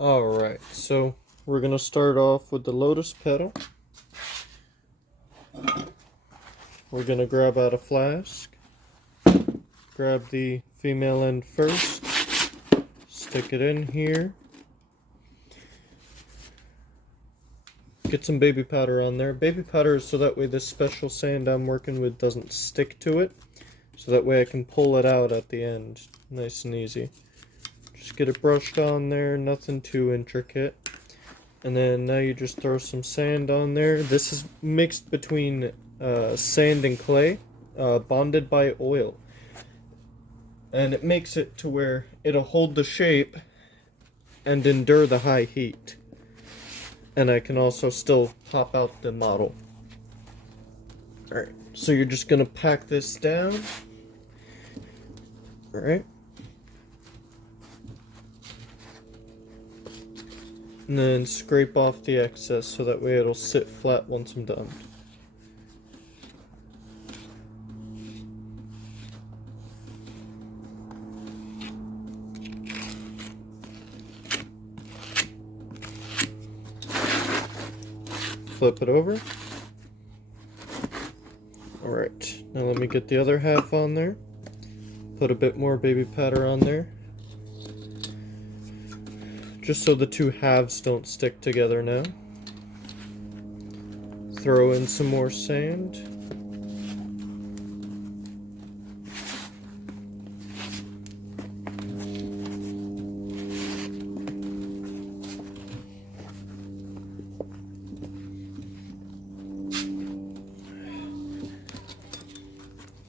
Alright, so we're going to start off with the Lotus Petal. We're going to grab out a flask, grab the female end first, stick it in here, get some baby powder on there. Baby powder is so that way this special sand I'm working with doesn't stick to it, so that way I can pull it out at the end, nice and easy. Just get it brushed on there, nothing too intricate. And then now you just throw some sand on there. This is mixed between sand and clay, bonded by oil. And it makes it to where it'll hold the shape and endure the high heat. And I can also still pop out the model. Alright, so you're just going to pack this down. Alright. And then scrape off the excess so that way it'll sit flat once I'm done. Flip it over. Alright, now let me get the other half on there. Put a bit more baby powder on there. Just so the two halves don't stick together now. Throw in some more sand.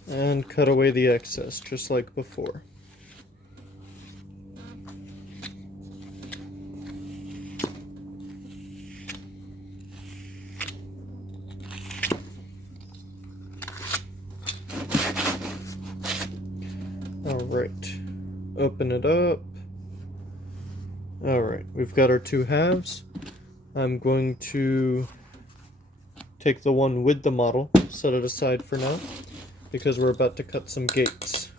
And cut away the excess, just like before. Alright, open it up. Alright, we've got our two halves. I'm going to take the one with the model, set it aside for now, because we're about to cut some gates.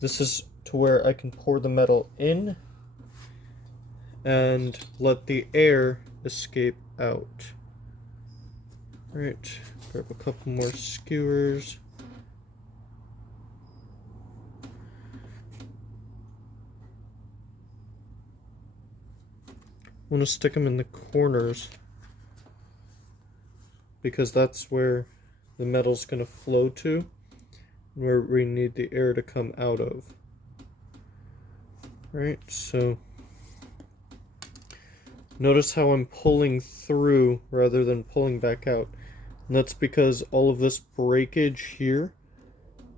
This is to where I can pour the metal in and let the air escape out. Alright, grab a couple more skewers. I want to stick them in the corners because that's where the metal's going to flow to, where we need the air to come out of. Right, so notice how I'm pulling through rather than pulling back out. And that's because all of this breakage here,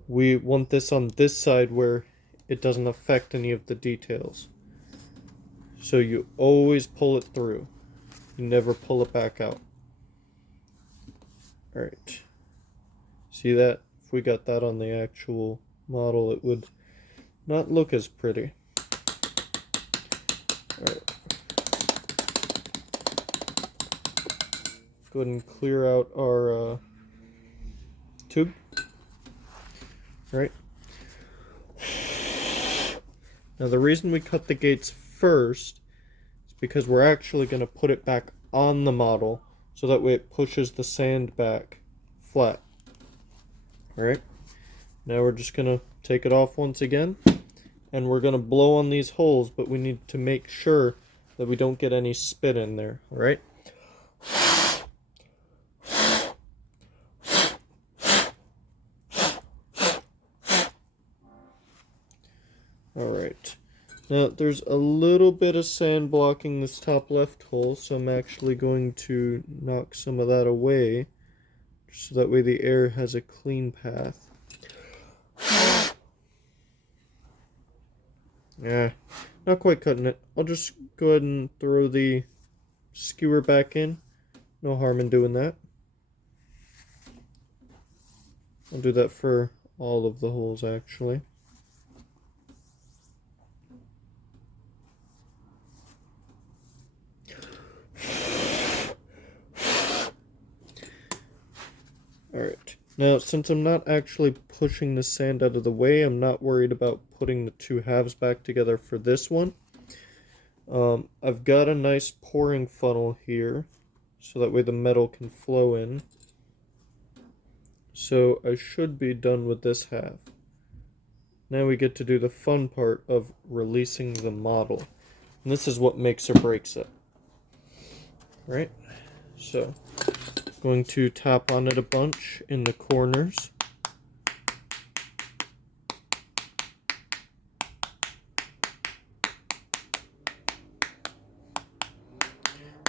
we want this on this side where it doesn't affect any of the details. So you always pull it through. You never pull it back out. Alright. See that? If we got that on the actual model, it would not look as pretty. Alright. Go ahead and clear out our tube. Right. Now the reason we cut the gates first is because we're actually going to put it back on the model so that way it pushes the sand back flat. Alright, now we're just going to take it off once again, and we're going to blow on these holes, but we need to make sure that we don't get any spit in there. Alright. Alright. Now, there's a little bit of sand blocking this top left hole, so I'm actually going to knock some of that away, so that way the air has a clean path. Yeah, not quite cutting it. I'll just go ahead and throw the skewer back in. No harm in doing that. I'll do that for all of the holes, actually. Alright, now since I'm not actually pushing the sand out of the way, I'm not worried about putting the two halves back together for this one. I've got a nice pouring funnel here, so that way the metal can flow in. So I should be done with this half. Now we get to do the fun part of releasing the model. And this is what makes or breaks it. Right? So, going to tap on it a bunch in the corners.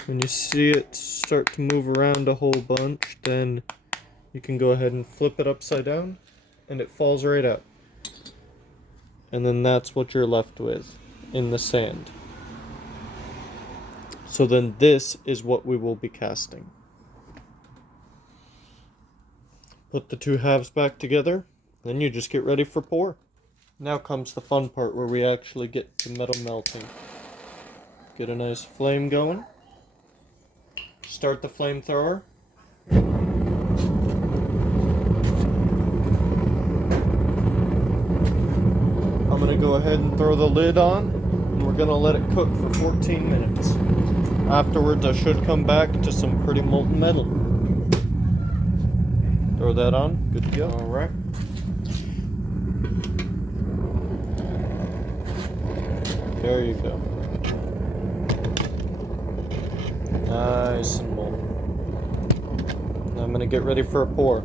When you see it start to move around a whole bunch, then you can go ahead and flip it upside down and it falls right out. And then that's what you're left with in the sand. So then this is what we will be casting. Put the two halves back together, then you just get ready for pour. Now comes the fun part where we actually get to metal melting. Get a nice flame going. Start the flamethrower. I'm going to go ahead and throw the lid on, and we're going to let it cook for 14 minutes. Afterwards, I should come back to some pretty molten metal. Throw that on. Good to go. Alright. There you go. Nice and molten. Now I'm going to get ready for a pour.